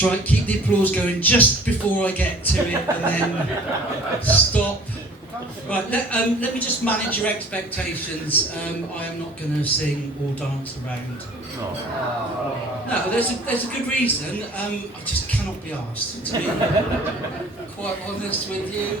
That's right, keep the applause going just before I get to it and then stop. Right, let me just manage your expectations. I am not going to sing or dance around. No, there's a good reason. I just cannot be asked, to be quite honest with you.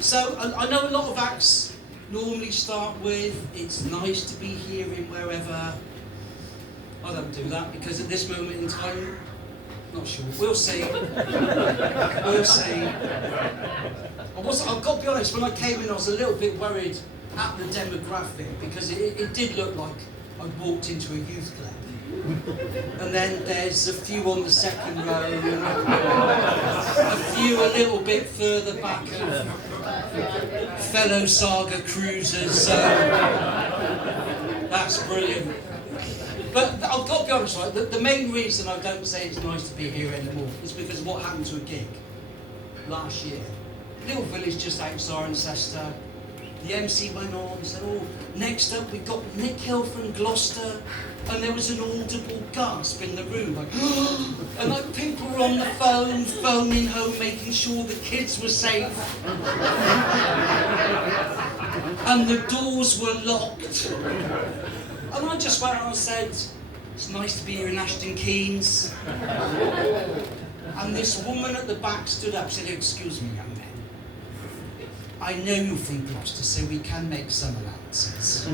So I know a lot of acts normally start with, it's nice to be here in wherever. I don't do that because at this moment in time, not sure. We'll see. We'll see. I've got to be honest, when I came in I was a little bit worried at the demographic because it did look like I'd walked into a youth club. And then there's a few on the second row, and a few a little bit further back of fellow Saga cruisers, so that's brilliant. But I've got to be honest, right, the main reason I don't say it's nice to be here anymore is because of what happened to a gig last year. Little village just outside Cirencester. The MC went on and said, oh, next up we've got Nick Hill from Gloucester. And there was an audible gasp in the room, like, and like people were on the phone, phoning home, making sure the kids were safe. And the doors were locked. And I just went and said, it's nice to be here in Ashton Keynes. And this woman at the back stood up and said, excuse me, young man. I know you're from Gloucester, so we can make some allowances.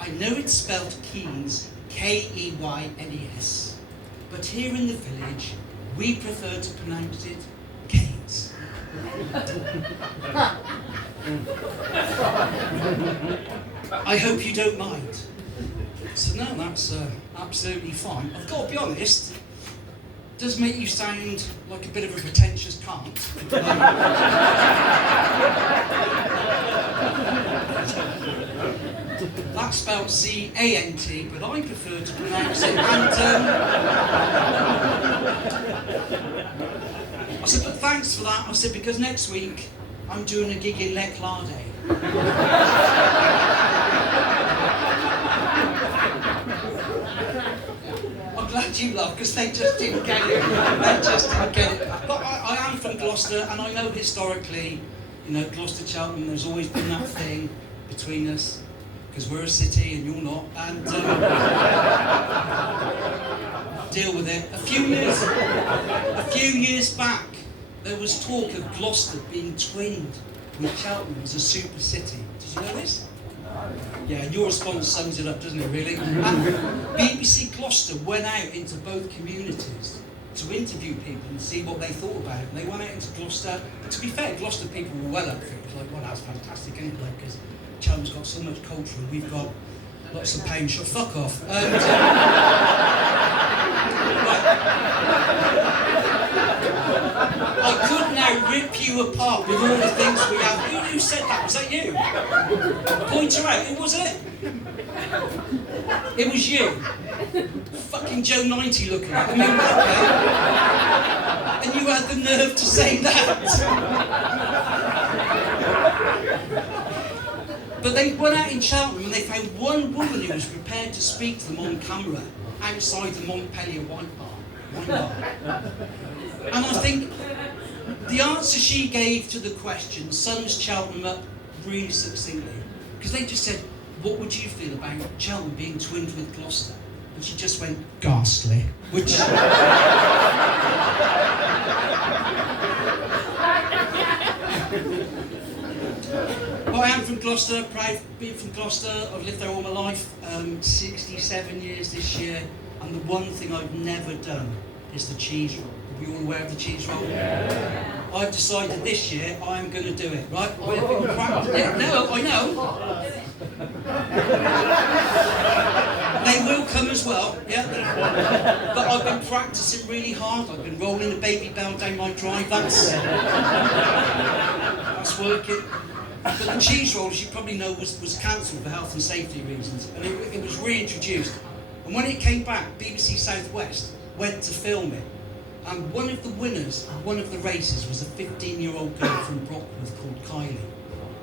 I know it's spelled Keynes, Keynes, but here in the village, we prefer to pronounce it Keynes. I hope you don't mind. So no, that's absolutely fine. I've got to be honest, it does make you sound like a bit of a pretentious cunt. That's spelled C-A-N-T, but I prefer to pronounce it Anton. I said, but thanks for that. I said, because next week I'm doing a gig in Lechlade. I'm glad you laughed, because they just didn't get it. They just didn't get it. But I am from Gloucester, and I know historically, you know, Gloucester, Cheltenham, there's always been that thing between us. Because we're a city and you're not, and deal with it. A few years back, there was talk of Gloucester being twinned with Cheltenham as a super city. Did you know this? Yeah, and your response sums it up, doesn't it, really? And BBC Gloucester went out into both communities to interview people and see what they thought about it. And they went out into Gloucester. But to be fair, Gloucester people were well up for it. It was like, well, that's fantastic, isn't it? Because Cheltenham's got so much culture and we've got lots of pound shot. Fuck off. And, right. I could now rip you apart with all the things we have. Who said that? Was that you? Point her out. Who was it? It was you. Fucking Joe 90 looking at me. Okay. And you had the nerve to say that. But they went out in Cheltenham and they found one woman who was prepared to speak to them on camera outside the Montpellier wine bar. And I think the answer she gave to the question sums Cheltenham up really succinctly. Because they just said, what would you feel about Cheltenham being twinned with Gloucester? And she just went, ghastly. Which... Well, I am from Gloucester, proud of being from Gloucester. I've lived there all my life, 67 years this year, and the one thing I've never done is the cheese roll. Are we all aware of the cheese roll? Yeah. I've decided this year I'm going to do it, right? I've been yeah, no, I know. They will come as well, yeah. But I've been practicing really hard. I've been rolling a baby bell down my drive. That's working. But the cheese roll, as you probably know, was cancelled for health and safety reasons, and it was reintroduced. And when it came back, BBC Southwest went to film it. And one of the winners, one of the races, was a 15-year-old girl from Brockworth called Kylie.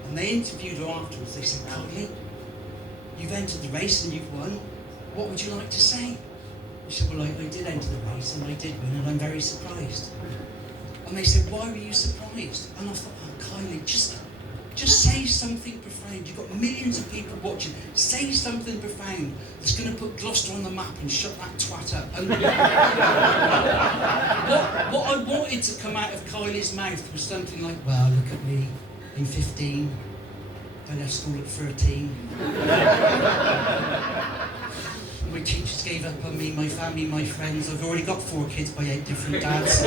And they interviewed her afterwards. They said, Kylie, you've entered the race and you've won. What would you like to say? He said, well, I did enter the race and I did win and I'm very surprised. And they said, why were you surprised? And I thought, oh, Kylie, just say something profound. You've got millions of people watching. Say something profound that's going to put Gloucester on the map and shut that twat up. And what I wanted to come out of Kylie's mouth was something like, well, look at me, in 15, I left school at 13. My teachers gave up on me, my family, my friends. I've already got 4 kids by 8 different dads.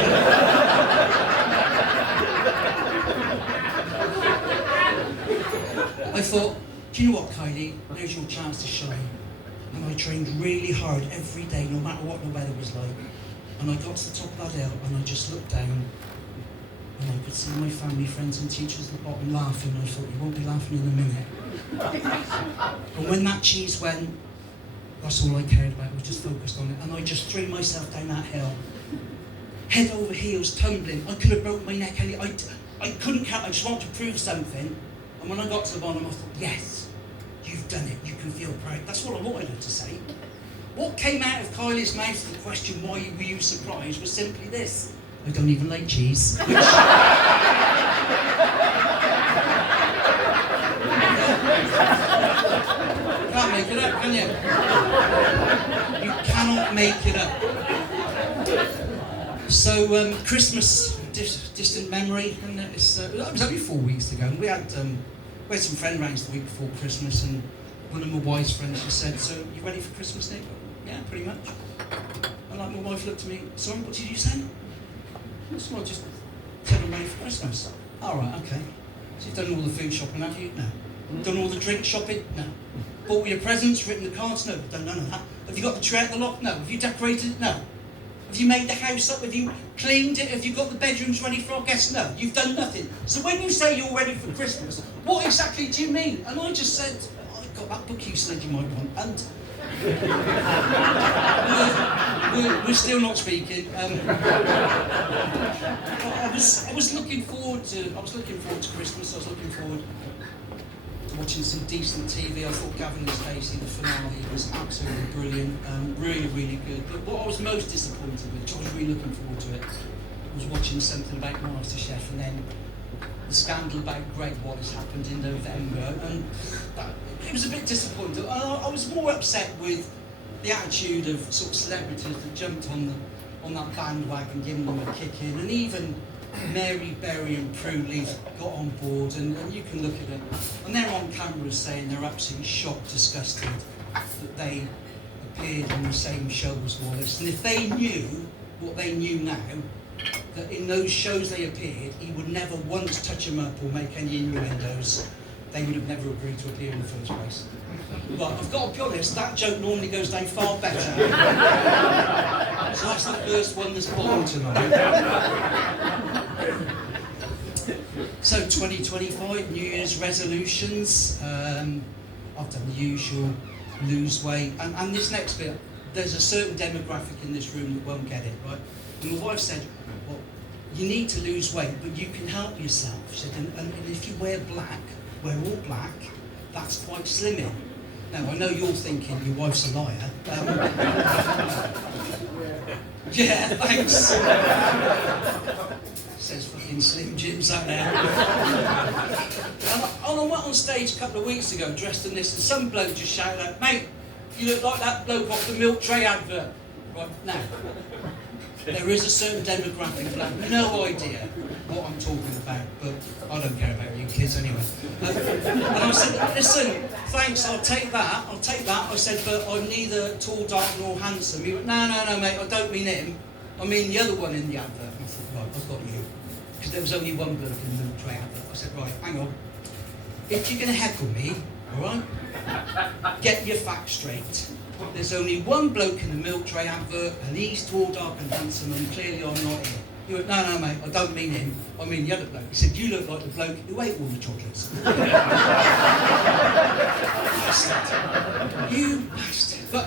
I thought, do you know what, Kylie? There's your chance to shine. And I trained really hard every day, no matter what the weather was like. And I got to the top of that hill and I just looked down and I could see my family, friends and teachers at the bottom laughing. I thought, you won't be laughing in a minute. And when that cheese went, that's all I cared about, was just focused on it. And I just threw myself down that hill, head over heels, tumbling. I could have broken my neck. I couldn't count. I just wanted to prove something. And when I got to the bottom, I thought, yes, you've done it. You can feel proud. That's what I wanted her to say. What came out of Kylie's mouth, the question, why were you surprised, was simply this. I don't even like cheese. Which... You can't make it up, can you? You cannot make it up. So, Christmas, distant memory, and it was only 4 weeks ago. And we had some friend rounds the week before Christmas, and one of my wife's friends just said, so, you ready for Christmas, Nick? Yeah, pretty much. And like, my wife looked at me, sorry, what did you say? So I just said I'm ready for Christmas. All right, okay. So you've done all the food shopping, have you? No. Done all the drink shopping? No. Bought all your presents, written the cards? No. Done none of that. Have you got the tree out the loft? No. Have you decorated it? No. Have you made the house up? Have you cleaned it? Have you got the bedrooms ready for our guests? No. You've done nothing. So when you say you're ready for Christmas, what exactly do you mean? And I just said, oh, I've got that book you said you might want. And we're still not speaking. I was looking forward to Christmas. I was looking forward to watching some decent TV. I thought Gavin and Stacey, the finale, was absolutely brilliant, really, really good. But what I was most disappointed with, which I was really looking forward to it, was watching something about MasterChef, and then the scandal about Greg Wallace happened in November, and it was a bit disappointing. I was more upset with the attitude of sort of celebrities that jumped on that bandwagon, giving them a kick in, and even Mary Berry and Prue Leith got on board, and you can look at it, and they're on camera saying they're absolutely shocked, disgusted that they appeared on the same show as Wallace, and if they knew what they knew now, that in those shows they appeared, he would never once touch them up or make any innuendos, they would have never agreed to appear in the first place. But I've got to be honest, that joke normally goes down far better. So that's the first one that's bombed tonight. So 2025, New Year's resolutions. I've done the usual, lose weight. And this next bit, there's a certain demographic in this room that won't get it, right? And my wife said, well, you need to lose weight, but you can help yourself. She said, and if you wear all black, that's quite slimming. Now, I know you're thinking your wife's a liar. Yeah, thanks. Says fucking Slim Jims out there. And I went on stage a couple of weeks ago dressed in this, and some bloke just shouted out, mate, you look like that bloke off the milk tray advert. Right, now, there is a certain demographic, but I have no idea what I'm talking about, but I don't care about you kids anyway. And I said, listen, thanks, I'll take that. I said, but I'm neither tall, dark, nor handsome. He went, no, mate, I don't mean him. I mean the other one in the advert. And I thought, right, I've got you. Because there was only one bloke in the milk tray advert. I said, right, hang on. If you're going to heckle me, all right, get your facts straight. There's only one bloke in the milk tray advert, and he's tall, dark and handsome, and clearly I'm not him. He went, no, mate, I don't mean him, I mean the other bloke. He said, you look like the bloke who ate all the chocolates. Bastard. You bastard. But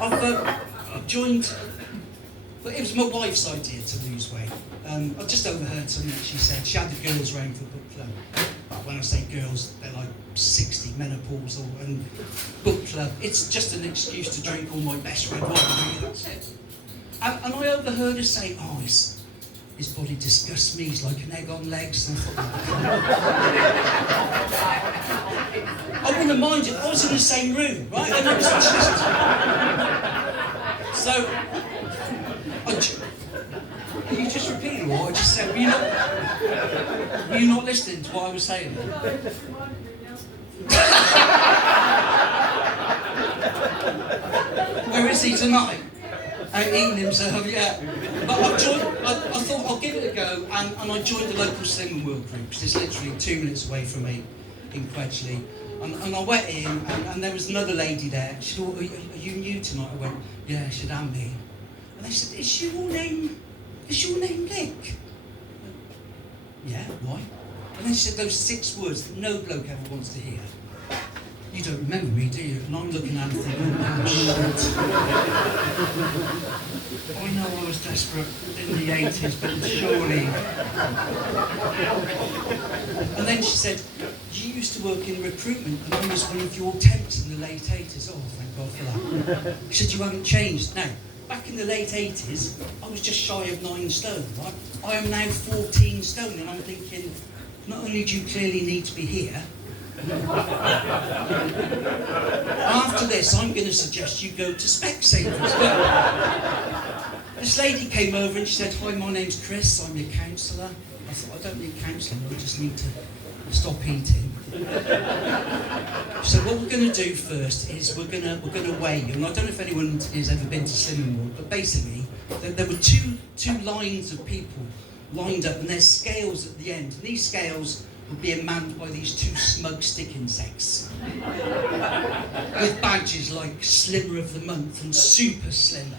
I've joined, but it was my wife's idea to lose weight. I just overheard something that she said. She had the girls round for the book club. when I say girls, they're like 60, menopausal, and book club. It's just an excuse to drink all my best red wine, really, that's it. And I overheard her say, oh, his body disgusts me, he's like an egg on legs. And I thought, I wouldn't have minded, I was in the same room, right? And it was just... So, are you just repeating what I just said? Were you not listening to what I was saying? Where is he tonight? Out eating himself, yeah. But I thought I'll give it a go, and I joined the local slimming world group, because it's literally 2 minutes away from me in Quedgley. And I went in, and there was another lady there. She said, are you new tonight? I went, yeah, she said, I'm me. And they said, is your name Nick? Yeah, why? And then she said those 6 words that no bloke ever wants to hear. You don't remember me, do you? And I'm looking at her thinking, oh, shit. I know I was desperate in the 80s, but surely... And then she said, you used to work in recruitment, and I was one of your temps in the late 80s. Oh, thank God for that. She said, you haven't changed. Now, back in the late 80s, I was just shy of 9 stone, right? I am now 14 stone, and I'm thinking, not only do you clearly need to be here, after this, I'm going to suggest you go to Specsavers. This lady came over and she said, hi, my name's Chris, I'm your counsellor. I thought, I don't need counselling, I just need to stop eating. So what we're going to do first is we're going to weigh you. And I don't know if anyone has ever been to Slimming World, but basically there were two lines of people lined up, and there's scales at the end. And these scales were being manned by these 2 smug stick insects with badges like Slimmer of the Month and Super Slimmer.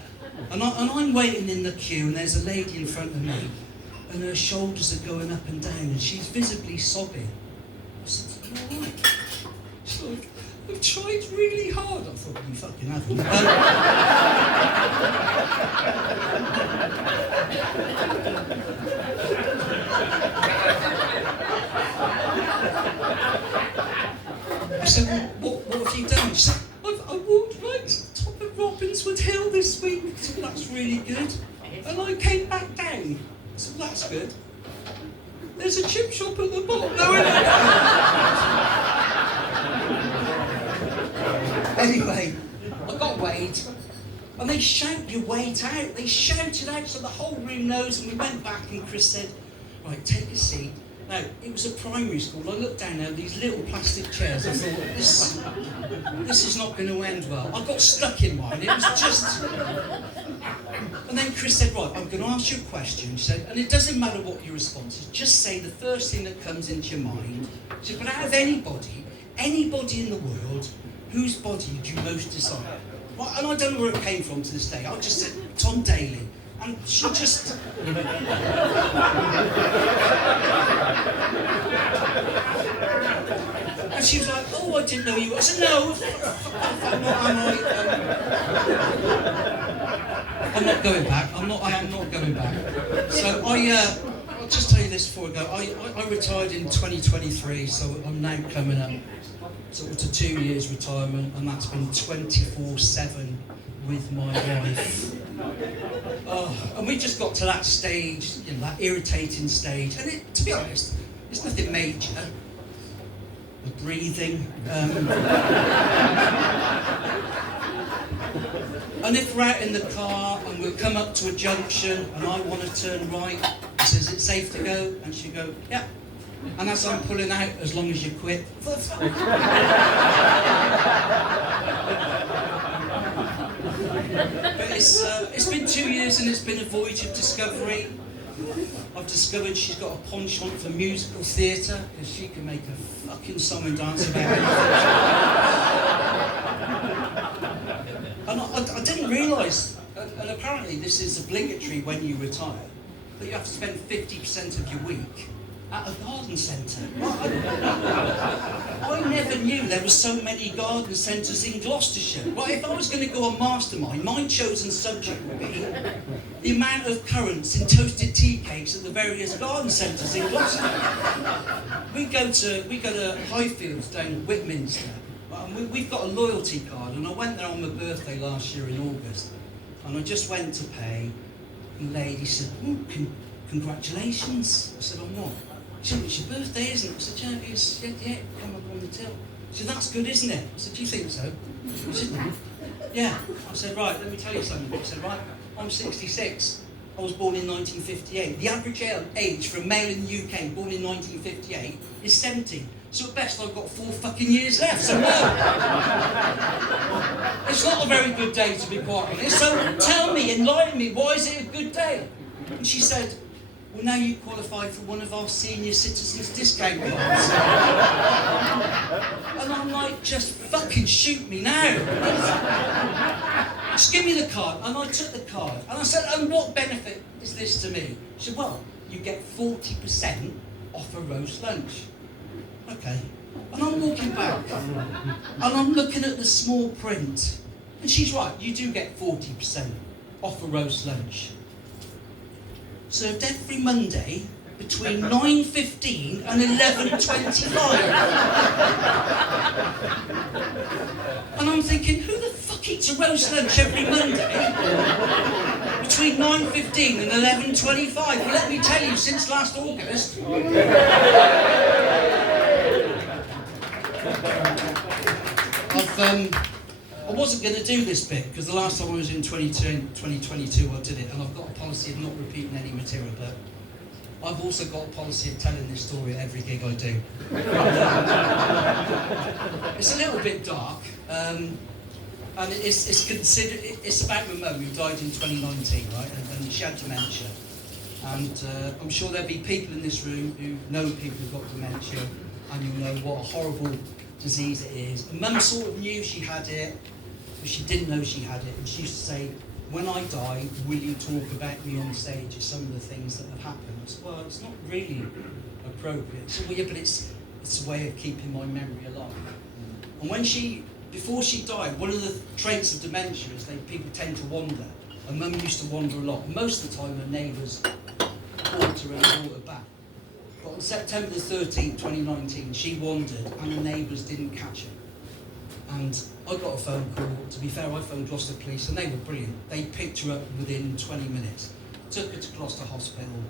And I'm waiting in the queue, and there's a lady in front of me, and her shoulders are going up and down, and she's visibly sobbing. I said, are you all right? She's like, I've tried really hard. I thought, you fucking haven't. I said, well, what have you done? She said, I walked right to the top of Robinswood Hill this week. I said, well, that's really good. And I came back down. I said, well, that's good. There's a chip shop at the bottom. No, anyway, I got weighed. And they shout your weight out. They shouted out so the whole room knows. And we went back, and Chris said, right, take a seat. Now, it was a primary school. I looked down there, these little plastic chairs. I thought, this is not going to end well. I got stuck in mine. It was just... And then Chris said, right, I'm going to ask you a question. She said, and it doesn't matter what your response is, just say the first thing that comes into your mind. She said, but out of anybody in the world, whose body do you most desire? Right, and I don't know where it came from to this day. I just said, Tom Daly. And she just... And she was like, oh, I didn't know you were... I said, no, I'm not going back. I am not going back. So I'll just tell you this before I go. I retired in 2023, so I'm now coming up sort of to 2 years retirement, and that's been 24/7 with my wife. Oh, and we just got to that stage, you know, that irritating stage, and to be honest, it's nothing major. The breathing. And if we're out in the car and we'll come up to a junction and I want to turn right, he says, is it safe to go? And she'll go, yeah. And as I'm pulling out, as long as you quit. But it's been 2 years and it's been a voyage of discovery. I've discovered she's got a penchant for musical theatre, because she can make a fucking song and dance about it. And I didn't realise, and apparently this is obligatory when you retire, that you have to spend 50% of your week at a garden centre. I never knew there were so many garden centres in Gloucestershire. Right, if I was going to go on Mastermind, my chosen subject would be the amount of currants in toasted tea cakes at the various garden centres in Gloucester. we go to Highfields down at Whitminster, and we've got a loyalty card, and I went there on my birthday last year in August, and I just went to pay, and the lady said, "Oh, congratulations." I said, "On what?" She said, "It's your birthday, isn't it?" I said, "Yeah, it is. Yeah, come up on the till." She said, "That's good, isn't it?" I said, "Do you think so?" I said, "Yeah." I said, "Right, let me tell you something." I said, "Right, I'm 66. I was born in 1958. The average age for a male in the UK born in 1958 is 70. So at best I've got 4 fucking years left, so no. It's not a very good day, to be quite honest. So tell me, enlighten me, why is it a good day?" And she said, "Well, now you qualify for one of our senior citizens discount cards." And I'm like, just fucking shoot me now. Just give me the card. And I took the card. And I said, "And what benefit is this to me?" She said, "Well, you get 40% off a roast lunch." Okay. And I'm walking back. And I'm looking at the small print. And she's right, you do get 40% off a roast lunch. Served every Monday between 9:15 and 11:25. And I'm thinking, who the fuck eats a roast lunch every Monday between 9:15 and 11:25? Well, let me tell you, since last August, I wasn't going to do this bit because the last time I was in 2022 I did it, and I've got a policy of not repeating any material, but I've also got a policy of telling this story at every gig I do. It's a little bit dark, and it's about my mum who died in 2019, right? And she had dementia, and I'm sure there'll be people in this room who know people who've got dementia, and you'll know what a horrible disease it is. And Mum sort of knew she had it, but she didn't know she had it, and she used to say, "When I die, will you talk about me on stage of some of the things that have happened?" I said, "Well, it's not really appropriate." So, "Well, yeah, but it's a way of keeping my memory alive." And before she died, one of the traits of dementia is people tend to wander, and Mum used to wander a lot. Most of the time her neighbours caught her and brought her back. But on September the 13th, 2019, she wandered and the neighbours didn't catch her. And I got a phone call. To be fair, I phoned Gloucester Police and they were brilliant. They picked her up within 20 minutes, took her to Gloucester Hospital,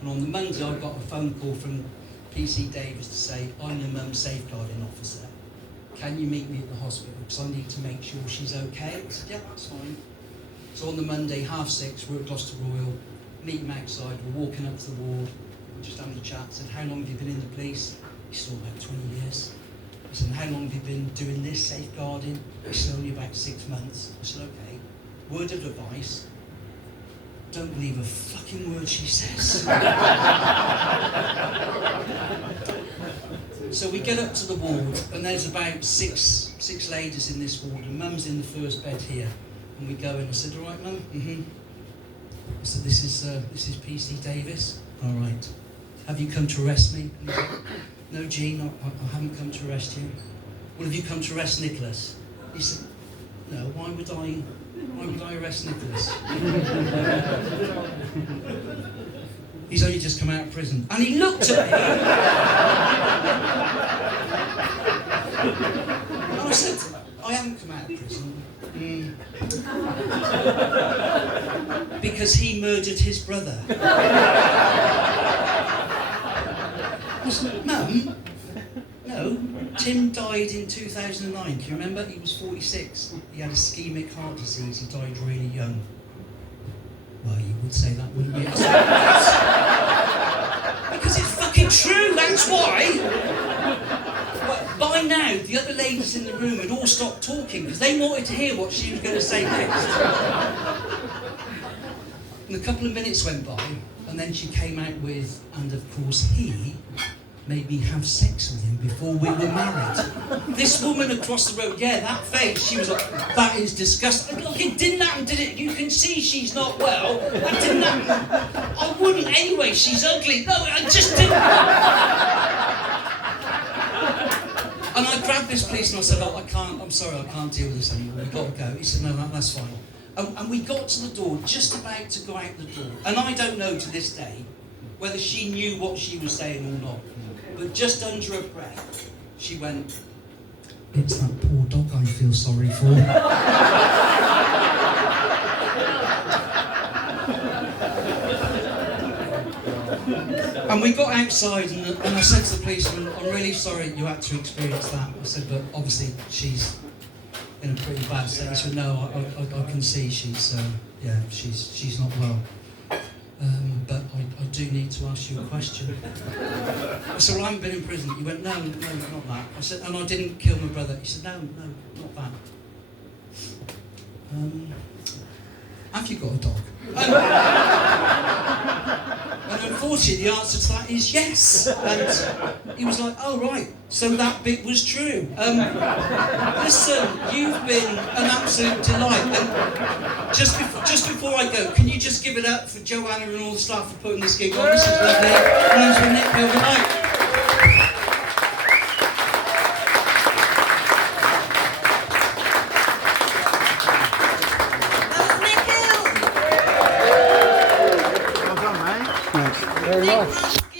and on the Monday I got a phone call from PC Davis to say, "I'm your mum's safeguarding officer. Can you meet me at the hospital? Because I need to make sure she's okay." I said, "Yeah, that's fine." So on the Monday, 6:30, we're at Gloucester Royal, meet him outside, we're walking up to the ward, just having a chat. I said, "How long have you been in the police?" He said, "About 20 years. I said, "How long have you been doing this safeguarding?" He said, "Only about 6 months. I said, "Okay. Word of advice, don't believe a fucking word she says." So we get up to the ward, and there's about six ladies in this ward, and Mum's in the first bed here. And we go in. I said, "All right, Mum?" "Mm-hmm." I said, This is PC Davis." "All right. Have you come to arrest me?" And he said, "No, Jean, I haven't come to arrest you." "Well, have you come to arrest Nicholas?" He said, "No, why would I arrest Nicholas?" "He's only just come out of prison." And he looked at me. And I said, "I haven't come out of prison." "Because he murdered his brother." I said, "Mum, no, Tim died in 2009. Do you remember? He was 46. He had ischemic heart disease. He died really young." "Well, you would say that, wouldn't you?" I said, "Yes." "Because it's fucking true, that's why." But by now, the other ladies in the room had all stopped talking because they wanted to hear what she was going to say next. And a couple of minutes went by, and then she came out with, "And of course he made me have sex with him before we were married." This woman across the road, yeah, that face, she was like, "That is disgusting." Look, it didn't happen, did it? You can see she's not well. That didn't happen. I wouldn't anyway, she's ugly. No, I just didn't. And I grabbed this police and I said, "Oh, I'm sorry, I can't deal with this anymore. We've got to go." He said, "No, that's fine." And we got to the door, just about to go out the door. And I don't know to this day whether she knew what she was saying or not. but just under her breath, she went, "It's that poor dog I feel sorry for." And we got outside, and I said to the policeman, "I'm really sorry you had to experience that." I said, "But obviously she's in a pretty bad state." He said, "No, I can see she's not well. But I do need to ask you a question." I said, "Well, I haven't been in prison." He went, "No, not that." I said, "And I didn't kill my brother." He said, "No, not that. Have you got a dog?" And unfortunately, the answer to that is yes. And he was like, "Oh, right, so that bit was true. Listen, you've been an absolute delight. And just before I go, can you just give it up for Joanna and all the staff for putting this gig on? This is lovely. My name's Nick. Good night." Very nice.